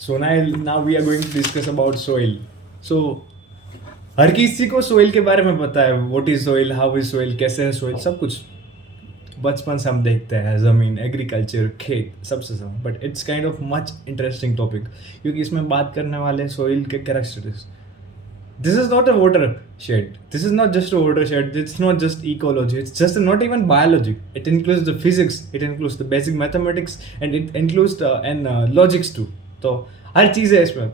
So now we are going to discuss about soil. So हर किसी को soil के बारे में पता है, what is soil, how is soil, कैसे है सोइल, सब कुछ बचपन से हम देखते हैं, ज़मीन, एग्रीकल्चर, खेत, सबसे सब. But it's kind of much interesting topic, क्योंकि इसमें बात करने वाले सोइल के characteristics. This is not a watershed. This is not just a watershed. It's not just ecology. It's just not even biology. It includes the physics. It includes the basic mathematics, and it includes the logics too. तो हर चीज़ है इसमें.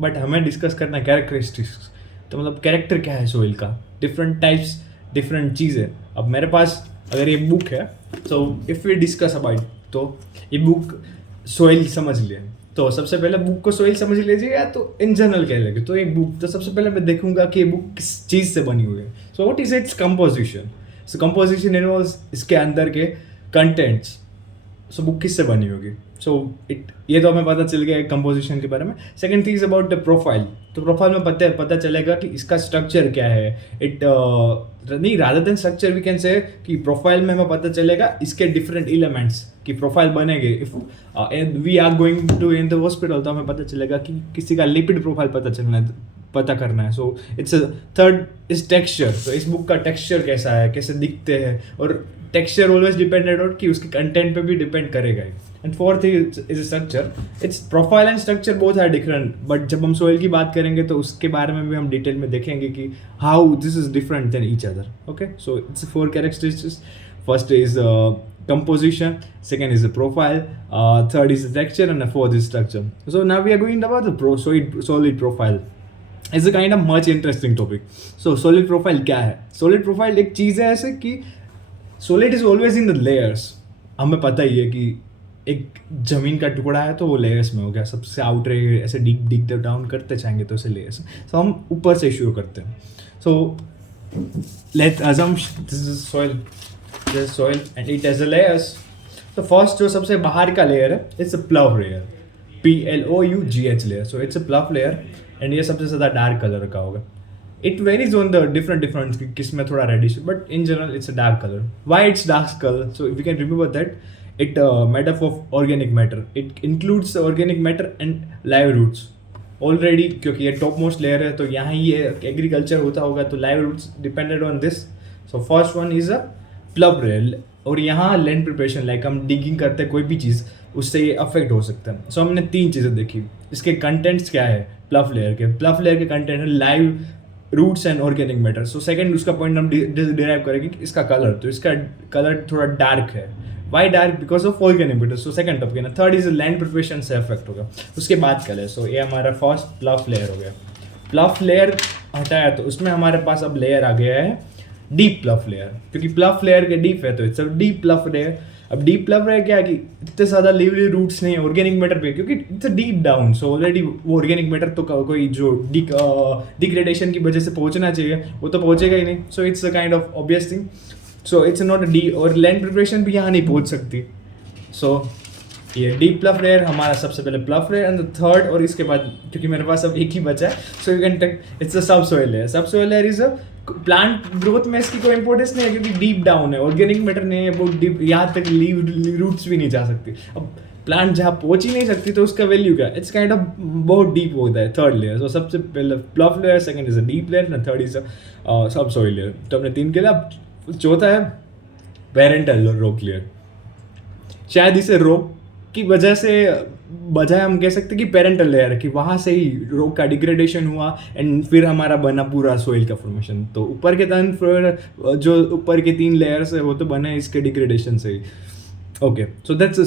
But हमें discuss करना characteristics. तो मतलब character क्या है soil का, डिफरेंट टाइप्स, डिफरेंट चीज़ें. अब मेरे पास अगर ये बुक है, तो इफ़ वी डिस्कस अबाउट, तो ये बुक सोइल समझ लिया. तो सबसे पहले बुक को सोइल समझ लीजिए, या तो इन जनरल कह लेंगे. तो एक बुक, तो सबसे पहले मैं देखूंगा कि ये बुक किस चीज़ से बनी हुई है. So what is its composition. So composition involves इसके अंदर के कंटेंट्स. सो बुक किससे बनी होगी. सो ये तो हमें पता चल गया कंपोजिशन के बारे में. Second thing is about the profile. तो प्रोफाइल में पता चलेगा कि इसका स्ट्रक्चर क्या है. नहीं, rather than structure we can say कि प्रोफाइल में हमें पता चलेगा इसके डिफरेंट एलिमेंट्स की प्रोफाइल बनेंगे. If we are going to in the hospital, तो हमें पता चलेगा कि किसी का लिपिड प्रोफाइल पता करना है. So it's third is texture. तो इस बुक का टेक्सचर कैसा है, कैसे दिखते हैं, और टेक्सचर ऑलवेज डिपेंडेड ऑन कि उसके कंटेंट पे भी डिपेंड करेगा. And fourth is structure. It's profile and structure both are different, but जब हम सोइल की बात करेंगे तो उसके बारे में भी हम डिटेल में देखेंगे कि how this is different than each other. Okay, so it's 4 characteristics. First is composition, second is the profile, third is the texture, and the fourth is structure. So now we are going about the solid profile. It's a kind of much interesting topic. So solid profile क्या है. solid profile एक चीज़ है ऐसे कि solid is always in the layers. हमें पता ही है कि एक जमीन का टुकड़ा है तो वो लेयर्स में हो गया. सबसे आउटर ऐसे डिग डाउन करते जाएंगे तो उसे लेयर्स. सो हम ऊपर से शुरू करते हैं. So let's assume this is soil. This soil and it has a layers. तो फर्स्ट जो सबसे बाहर का लेयर है, it's a plough layer. PLOUGH layer. So it's a plough layer, and ये सबसे ज़्यादा डार्क कलर का होगा. It varies on the different किस में थोड़ा reddish, but in general it's a dark colour. Why it's dark colour. So we can remember that it made up of organic matter. It includes organic matter and live roots already, क्योंकि ये top most layer है, तो यहाँ ही ये agriculture होता होगा, तो live roots depended on this. So first one is a plough layer. और यहाँ लैंड प्रिपरेशन, लाइक हम डिगिंग करते हैं कोई भी चीज़, उससे ये अफेक्ट हो सकता है. सो हमने 3 चीज़ें देखी. इसके कंटेंट्स क्या है प्लव लेयर के कंटेंट है live roots and organic matter. So second उसका पॉइंट हम डिराइव करेंगे कि इसका कलर, तो इसका कलर थोड़ा डार्क है. Why dark? Because of organic matter. So second topic है ना. थर्ड इज लैंड प्रिपरेशन से अफेक्ट होगा. उसके बाद कलर. सो ये हमारा फर्स्ट प्लव लेयर हो गया. प्लव लेयर हटाया तो उसमें हमारे पास अब लेयर आ गया है डीप प्लफ लेयर, क्योंकि प्लफ लेयर के डीप है तो इट्स डीप प्लफ लेयर. अब डीप प्लफ लेयर क्या है कि इतने ज़्यादा लिवली रूट्स नहीं है ऑर्गेनिक मैटर पे, क्योंकि it's deep down. So already वो ऑर्गेनिक मैटर तो कोई जो डिग्रेडेशन की वजह से पहुंचना चाहिए वो तो पहुंचेगा ही नहीं. सो it's a kind of obvious thing. So it's not D, और लैंड प्रिपरेशन भी यहाँ नहीं पहुँच सकती. सो ये डीप प्लफ लेयर हमारा सबसे पहले प्लफ लेयर, एंड द थर्ड, और इसके बाद क्योंकि मेरे पास अब एक ही बचा है, so you can take it's a subsoil layer. Subsoil layer is a plant growth में इसकी कोई इंपॉर्टेंस नहीं है, क्योंकि डीप डाउन है, ऑर्गेनिक मैटर नहीं है, बहुत डीप, यहाँ तक रूट्स भी नहीं जा सकती. अब प्लांट जहाँ पहुँच ही नहीं सकती तो उसका वैल्यू क्या. इट्स काइंड ऑफ बहुत डीप होता है थर्ड लेयर. सो सबसे पहले प्लफ layer, second is a deep layer, and third is a subsoil layer. तो हमने 3 के लिए. अब चौथा है पेरेंटल रॉक लेयर. शायद इसे रॉक की वजह से बजाय हम कह सकते हैं कि पेरेंटल लेयर है, कि वहाँ से ही रॉक का डिग्रेडेशन हुआ एंड फिर हमारा बना पूरा सोइल का फॉर्मेशन. तो ऊपर के जो ऊपर के 3 लेयर्स है वो तो बने इसके डिग्रेडेशन से ही. Okay, so that's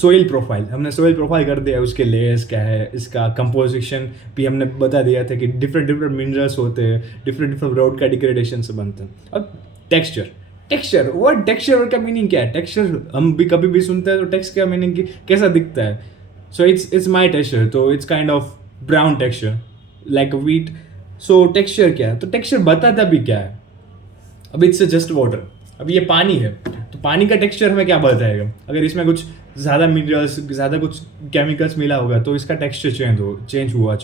soil profile. हमने सोइल प्रोफाइल कर दिया. उसके लेयर्स क्या है, इसका कंपोजिशन भी हमने बता दिया था कि डिफरेंट मिनरल्स होते हैं, डिफरेंट रॉक का डिग्रेडेशन से बनते हैं. अब टेक्सचर. वर्ड टेक्सचर का मीनिंग क्या है. टेक्सचर हम भी कभी भी सुनते हैं तो टेक्स्ट का मीनिंग कैसा दिखता है. So it's my texture. तो it's kind of brown texture like wheat. So texture क्या है, तो टेक्सचर बताता भी क्या है. अब इट्स जस्ट वाटर. अब ये पानी है, तो पानी का टेक्सचर हमें क्या बताएगा. अगर इसमें कुछ ज़्यादा मिनरल्स, ज़्यादा कुछ केमिकल्स मिला होगा तो इसका टेक्सचर चेंज हुआ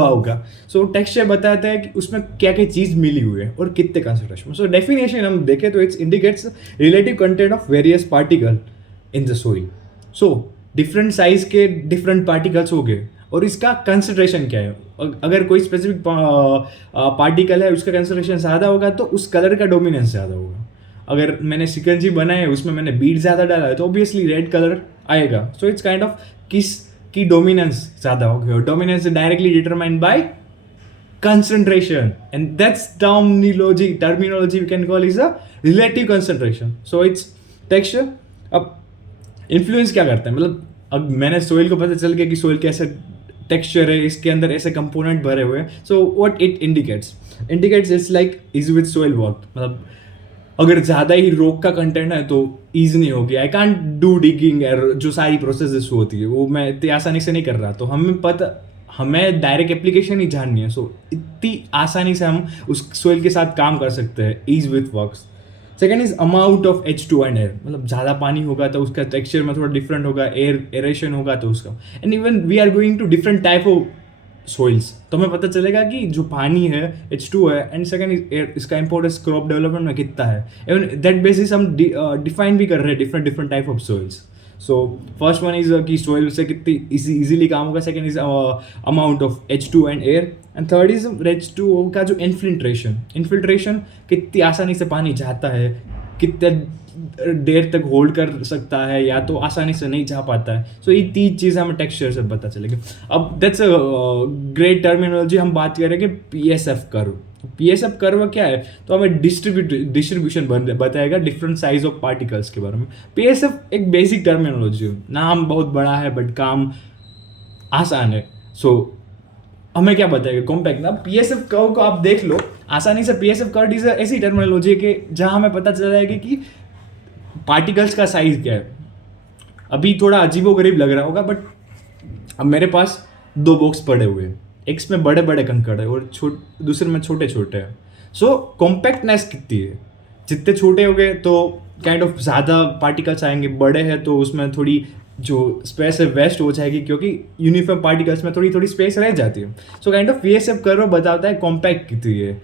होगा. सो टेक्सचर बताता है कि उसमें क्या क्या चीज़ मिली हुई है और कितने कंसंट्रेशन. सो डेफिनेशन हम देखें तो it's indicates relative content of various particle in the soil. So different size के डिफरेंट पार्टिकल्स हो गए और इसका कंसंट्रेशन क्या है। अगर कोई स्पेसिफिक पार्टिकल है उसका कंसंट्रेशन ज़्यादा होगा तो उस कलर का डोमिनेंस ज़्यादा होगा। अगर मैंने शिकंजी बनाया है उसमें मैंने बीट ज़्यादा डाला है तो ऑब्वियसली रेड कलर आएगा। सो इट्स काइंड ऑफ किस की डोमिनेंस ज़्यादा होगी और dominance directly determined by concentration, and that's terminology we can call is a relative concentration. So it's texture. अब इन्फ्लुएंस क्या करता है, मतलब अब मैंने सोइल को पता चल गया कि सोइल कैसे टेक्सचर है, इसके अंदर ऐसे कंपोनेंट भरे हुए हैं। So what it indicates it's like is with soil work, मतलब अगर ज़्यादा ही रोक का कंटेंट है तो ईज नहीं होगी। आई कांट डू डिगिंग जो सारी प्रोसेस होती है वो मैं इतनी आसानी से नहीं कर रहा, तो हमें डायरेक्ट एप्लीकेशन ही जाननी है। सो इतनी आसानी से हम उस सोइल के साथ काम कर सकते हैं, ease with works. Second is amount of H2 and air, मतलब ज़्यादा पानी होगा तो उसका टेक्सचर में थोड़ा डिफरेंट होगा, एरेशन होगा तो उसका। And even we are going to different type of soils, तो हमें पता चलेगा कि जो पानी है H2 है, एंड सेकेंड इज एयर, इसका इंपॉर्टेंस क्रॉप डेवलपमेंट में कितना है। इवन दैट बेसिस हम डिफाइन भी कर रहे हैं different type of soils. So first one is कि सोइल से कितनी इजीली काम होगा, second is amount of H2 and air, and third is H2O का जो इन्फिल्ट्रेशन कितनी आसानी से पानी जाता है, कितने देर तक होल्ड कर सकता है या तो आसानी से नहीं जा पाता है। सो ये तीन चीज़ें हमें टेक्सचर से पता चलेगी। अब दैट्स अ ग्रेट टर्मिनोलॉजी। हम बात करेंगे PSF कर्व। PSF कर्व क्या है, तो हमें डिस्ट्रीब्यूशन बताएगा डिफरेंट साइज ऑफ पार्टिकल्स के बारे में। PSF एक बेसिक टर्मिनोलॉजी है, नाम बहुत बड़ा है बट काम आसान है। सो हमें क्या बताएगा, कॉम्पैक्ट। अब PSF कर्व को आप देख लो आसानी से। PSF कर्व इज ऐसी टर्मिनोलॉजी है कि जहाँ हमें पता चल जाएगा कि पार्टिकल्स का साइज क्या है। अभी थोड़ा अजीबोगरीब लग रहा होगा बट अब मेरे पास दो बॉक्स पड़े हुए हैं, एक में बड़े बड़े कंकड़ है और दूसरे में छोटे छोटे हैं। सो कॉम्पैक्टनेस कितनी है, जितने छोटे हो गए तो काइंड ऑफ ज़्यादा पार्टिकल्स आएंगे, बड़े हैं तो उसमें थोड़ी जो स्पेस है वेस्ट हो जाएगी क्योंकि यूनिफॉर्म पार्टिकल्स में थोड़ी थोड़ी स्पेस रह जाती है। So kind of PSF curve बताता है कॉम्पैक्ट कितनी है।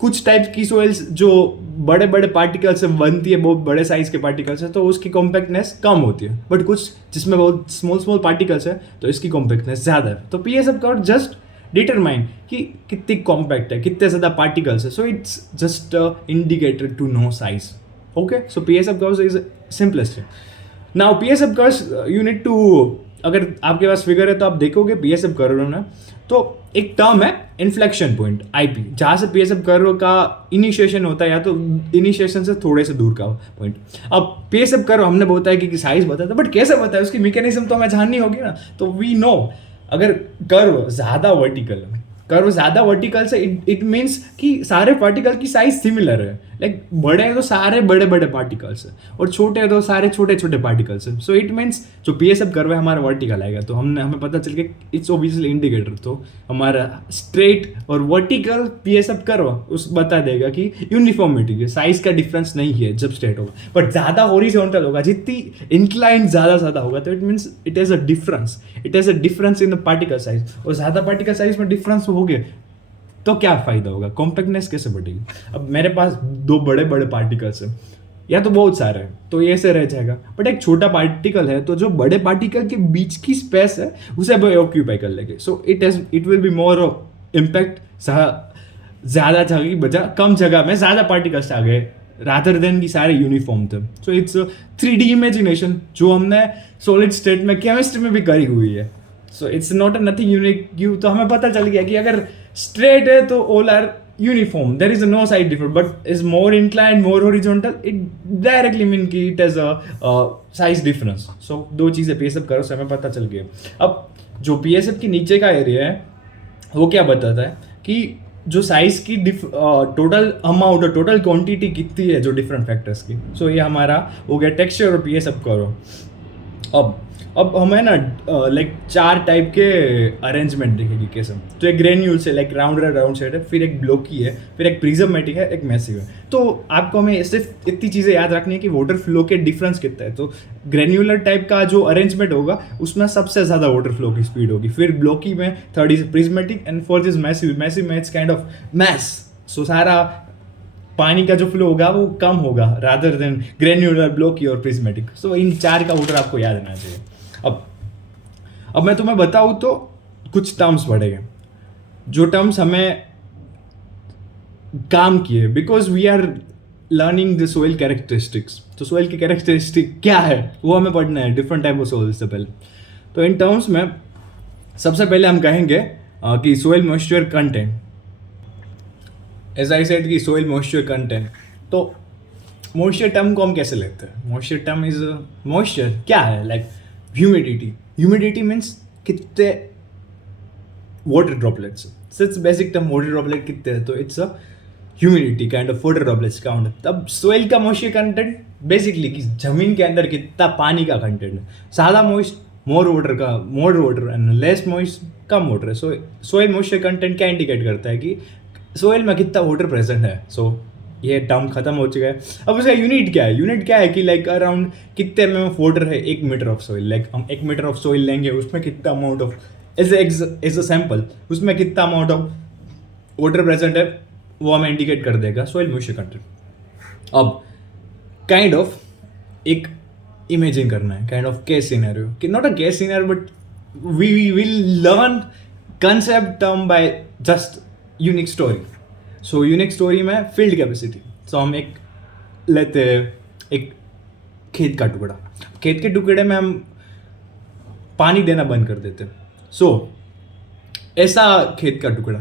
कुछ टाइप की सोइल्स जो बड़े बड़े पार्टिकल्स से बनती है, बहुत बड़े साइज के पार्टिकल्स है, तो उसकी कॉम्पैक्टनेस कम होती है। बट कुछ जिसमें बहुत स्मॉल पार्टिकल्स है तो इसकी कॉम्पैक्टनेस ज़्यादा है। तो PSF कर्व जस्ट डिटरमाइन कि कितनी कॉम्पैक्ट है, कितने ज़्यादा पार्टिकल्स है। So it's just indicator to know size. Okay, so PSF curve is simplest है। Now PSF curve you need to, अगर आपके पास फिगर है तो आप देखोगे PSF कर्व में तो एक टर्म है इन्फ्लेक्शन पॉइंट IP, जहाँ से PSF कर्व का इनिशिएशन होता है या तो इनिशिएशन से थोड़े से दूर का पॉइंट। अब PSF कर्व हमने बताया कि साइज बताया, बट कैसे बताया उसकी मैकेनिज्म तो हमें जाननी होगी ना। तो वी नो अगर कर्व ज़्यादा वर्टिकल से इट मीन्स कि सारे पार्टिकल की साइज सिमिलर है। लाइक बड़े हैं तो सारे बड़े बड़े पार्टिकल्स है और छोटे हैं तो सारे छोटे छोटे पार्टिकल्स है। सो इट मीन्स जो PSF कर्व है हमारा वर्टिकल आएगा, तो हमें पता चल गया इट्स ऑब्वियसली इंडिकेटर। तो हमारा स्ट्रेट और वर्टिकल PSF कर्व उस बता देगा कि यूनिफॉर्मिटी है, साइज का डिफरेंस नहीं है जब स्ट्रेट होगा। बट ज़्यादा हॉरिजॉन्टल होगा, जितनी इंक्लाइन ज़्यादा होगा तो it means it has a difference in the particle size. और ज़्यादा पार्टिकल साइज में डिफरेंस हो गए तो क्या फायदा होगा, कॉम्पैक्टनेस कैसे बढ़ेगी। अब मेरे पास दो बड़े बड़े पार्टिकल्स हैं या तो बहुत सारे हैं तो ये ऐसे रह जाएगा, बट एक छोटा पार्टिकल है तो जो बड़े पार्टिकल के बीच की स्पेस है उसे ऑक्यूपाई कर लेंगे। So it will be more impact, ज़्यादा जगह की बजाय कम जगह में ज़्यादा पार्टिकल्स आ गए रादर देन की सारे यूनिफॉर्म थे। सो इट्स 3D इमेजिनेशन जो हमने सॉलिड स्टेट में केमिस्ट्री में भी करी हुई है। So it's not nothing unique you. तो हमें पता चल गया कि अगर स्ट्रेट है तो all are uniform, there is no side difference, but is more inclined more horizontal, it directly mean कि it has a size difference. So दो चीज़ें PSF करो से हमें पता चल गया। अब जो PSF के नीचे का एरिया है वो क्या बताता है कि जो साइज की टोटल अमाउंट और टोटल क्वांटिटी कितनी है जो डिफरेंट फैक्टर्स की। सो ये हमारा हो गया टेक्सचर और PSF करो। अब हमें ना लाइक 4 टाइप के अरेंजमेंट दिखेगी कैसे। तो एक ग्रेन्यूल्स है, लाइक राउंड शेड है, फिर एक ब्लॉकी है, फिर एक प्रिज्मेटिक है, एक मैसिव है। तो आपको हमें सिर्फ इतनी चीज़ें याद रखनी है कि वाटर फ्लो के डिफरेंस कितना है। तो ग्रेन्यूलर टाइप का जो अरेंजमेंट होगा उसमें सबसे ज़्यादा वाटर फ्लो की स्पीड होगी, फिर ब्लॉकी में, third is prismatic, and fourth is massive में इट्स काइंड ऑफ मैस। सो सारा पानी का जो फ्लो होगा वो कम होगा रादर देन ग्रेन्यूलर, ब्लॉकी और प्रिज्मेटिक। सो इन 4 का वाटर आपको याद रहना चाहिए। अब अब मैं तुम्हें बताऊँ तो कुछ टर्म्स पढ़ेंगे जो टर्म्स हमें काम किए, because we are learning the soil characteristics. तो सोइल की कैरेक्टरिस्टिक क्या है वो हमें पढ़ना है, डिफरेंट टाइप ऑफ सोइल से पहले। तो इन टर्म्स में सबसे पहले हम कहेंगे कि soil moisture content. As I said कि सोइल मॉइस्चर कंटेंट, तो मॉइस्चर टर्म को हम कैसे लेते हैं? मॉइस्चर टर्म इज मॉइस्चर क्या है, लाइक ह्यूमिडिटी। ह्यूमिडिटी मीन्स कितने वाटर ड्रॉपलेट्स, सिर्फ बेसिक टर्म वाटर ड्रॉपलेट कितने हैं, तो it's a humidity kind of water droplets count. तब सोइल का मॉइस्चर कंटेंट बेसिकली कि जमीन के अंदर कितना पानी का कंटेंट है। ज़्यादा moist more water and less moist come water है। सो सोइल मॉइस्चर कंटेंट क्या इंडिकेट करता है कि सोइल में कितना वाटर प्रेजेंट है। सो ये टर्म खत्म हो चुका है। अब उसका यूनिट क्या है? यूनिट क्या है कि लाइक अराउंड कितने एम ऑफ वाटर है 1 मीटर ऑफ सॉइल। लाइक हम 1 मीटर ऑफ सॉइल लेंगे, उसमें कितना amount of as a sample उसमें कितना अमाउंट ऑफ वाटर प्रेजेंट है वो हमें इंडिकेट कर देगा सोइल मॉइस्चर कंटेंट। अब काइंड ऑफ एक इमेजिन करना है, काइंड ऑफ केस सिनेरियो, कि not a case scenario but we will learn concept term by just unique story. So unique story में फील्ड कैपेसिटी। सो हम एक लेते हैं एक खेत का टुकड़ा, खेत के टुकड़े में हम पानी देना बंद कर देते हैं। सो ऐसा खेत का टुकड़ा